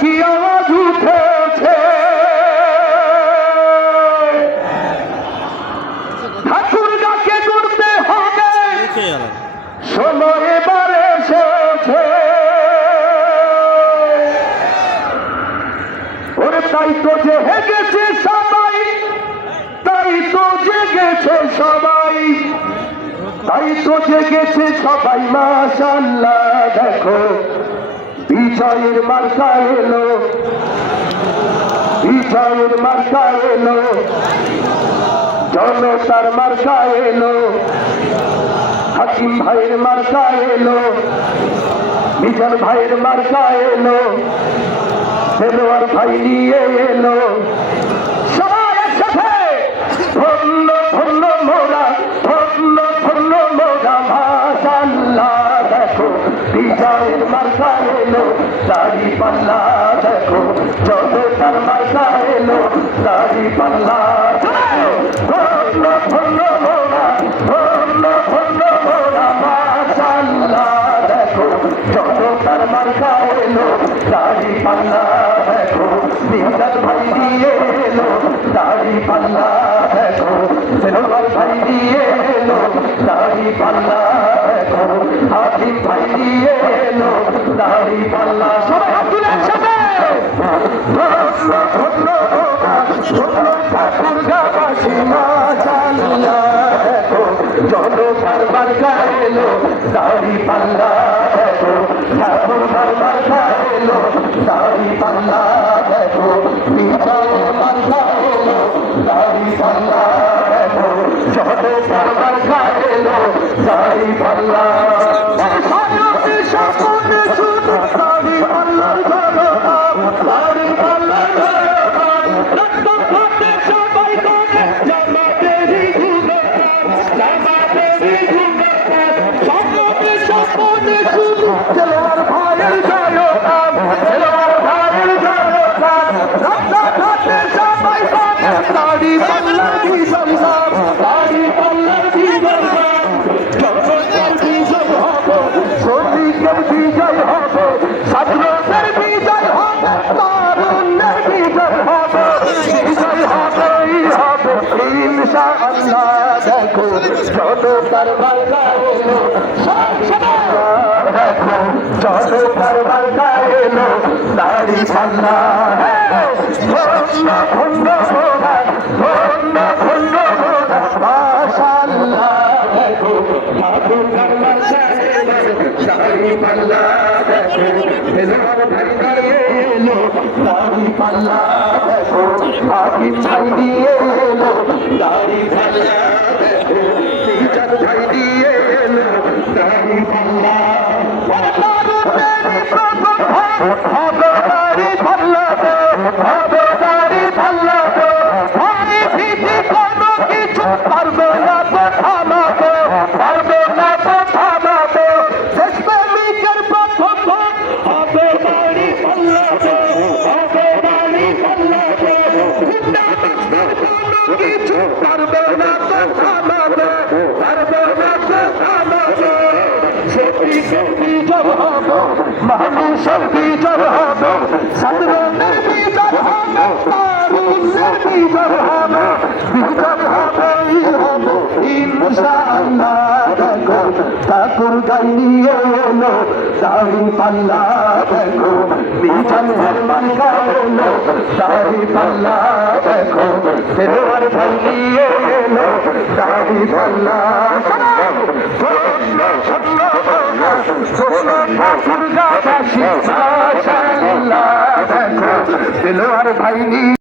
কি আওয়াজ উঠেছে, ঠাকুর যাকে করতে হবে সময় এবার এসেছে। ওরে তাই তো জেগেছে সবাই, তাই তো জেগেছে সবাই, তাই তো জেগেছে সবাই। মাশাআল্লাহ দেখো বিজয়ের মার্কা এলো, বিজয়ের মার্কা এলো, জনতার মার্কা এলো, হাকিম ভাইয়ের মার্কা এলো, মিজান ভাইয়ের মার্কা এলো, দেলোয়ার ভাই নিয়ে এলো। সবাই একসাথে ধন্য ধন্য মোরা, ধন্য ধন্য মোরা। মাশাআল্লাহ দেখো বিজয়ের মার্কা এলো, দাড়ি পাল্লা দেখো জনতার মার্কা এলো, দাড়ি পাল্লা। ধন্য ধন্য মোরা, ধন্য ধন্য মোরা। মাশাআল্লাহ দেখো জনতার মার্কা এলো, দাড়ি পাল্লা দেখো মিজান ভাই দিয়ে এলো, দাড়ি পাল্লা দেখো দেলোয়ার ভাই দিয়ে এলো, দাড়ি পাল্লা দেখো হাকিম ভাই দিয়ে এলো, দাড়ি পাল্লা। সবাই হাত তুলে একসাথে ঠাকুরগাঁবাসী মাশাআল্লাহ দেখো জনতার মার্কা এলো, দাড়ি পাল্লা দেখো ঠাকুরগাঁর মার্কা এলো, দাড়ি পাল্লা দেখো বিজয়ের মার্কা এলো, দাড়ি পাল্লা দেখো জনতার মার্কা এলো, দাড়ি পাল্লা। সকলে শুধু দাড়ি পাল্লার জনতা, দাড়ি পাল্লার জনতা। রক্ত খাতে সবাই করে জামাতেরই গুণগান, জামাতেরই গুণগান। সকলে সকলে শুধু দেলোয়ার ভাইয়ের জয়গান, দেলোয়ার ভাইয়ের জয়গান। রক্ত খাতে সবাই করে দাড়ি পাল্লার বিজয়গান, দাড়ি পাল্লার বিজয়গান। জনতার বিজয় হবে, শ্রমিকের বিজয় হবে, ছাত্রদের বিজয় হবে, তরুণের বিজয় হবে, বিজয় হবেই হবে ইনশাআল্লাহ। দেখো জনতার মার্কা এলো, দেখো জনতার মার্কা এলো, দাড়ি পাল্লা। ধন্য ধন্য মোরা, ধন্য ধন্য মোরা। মাশাআল্লাহ দেখো ঠাকুরগাঁর মার্কা এলো, দাড়ি পাল্লা দেখো দেলোয়ার ভাই দিয়ে এলো, দাড়ি পাল্লা দেখো হাকিম ভাই দিয়ে এলো, দাড়ি পাল্লা দেখো মিজান ভাই দিয়ে এলো, দাড়ি পাল্লা। হবে দাড়ি পাল্লা, হবে দাড়ি পাল্লা। ভাই ভীতি কোনো কিছু পারবে না তো থামাতে, পারবে না তো থামাতে। দেশপ্রেমিকের প্রথম ভোট হবে দাড়ি পাল্লাতে, হবে দাড়ি পাল্লাতে। কোনো কিছু পারবে না তো থামাতে, পারবে না তো থামাতে। সত্যিকার বিজয় হবে, মানুষের বিজয় হবে, ছাত্রদের বিজয় হবে, তরুণের বিজয় হবে, বিজয় হবেই হবে ইনশাআল্লাহ। দেখো ঠাকুরগাঁয় নিয়ে এলো, দাড়ি পাল্লা দেখো মিজান ভাই মার্কা এলো, দাড়ি পাল্লা দেখো দেলোয়ার ভাই নিয়ে এলো, দাড়ি পাল্লা। ঠাকুরগাঁবাসী মাশাআল্লাহ দেখো দেলোয়ার ভাই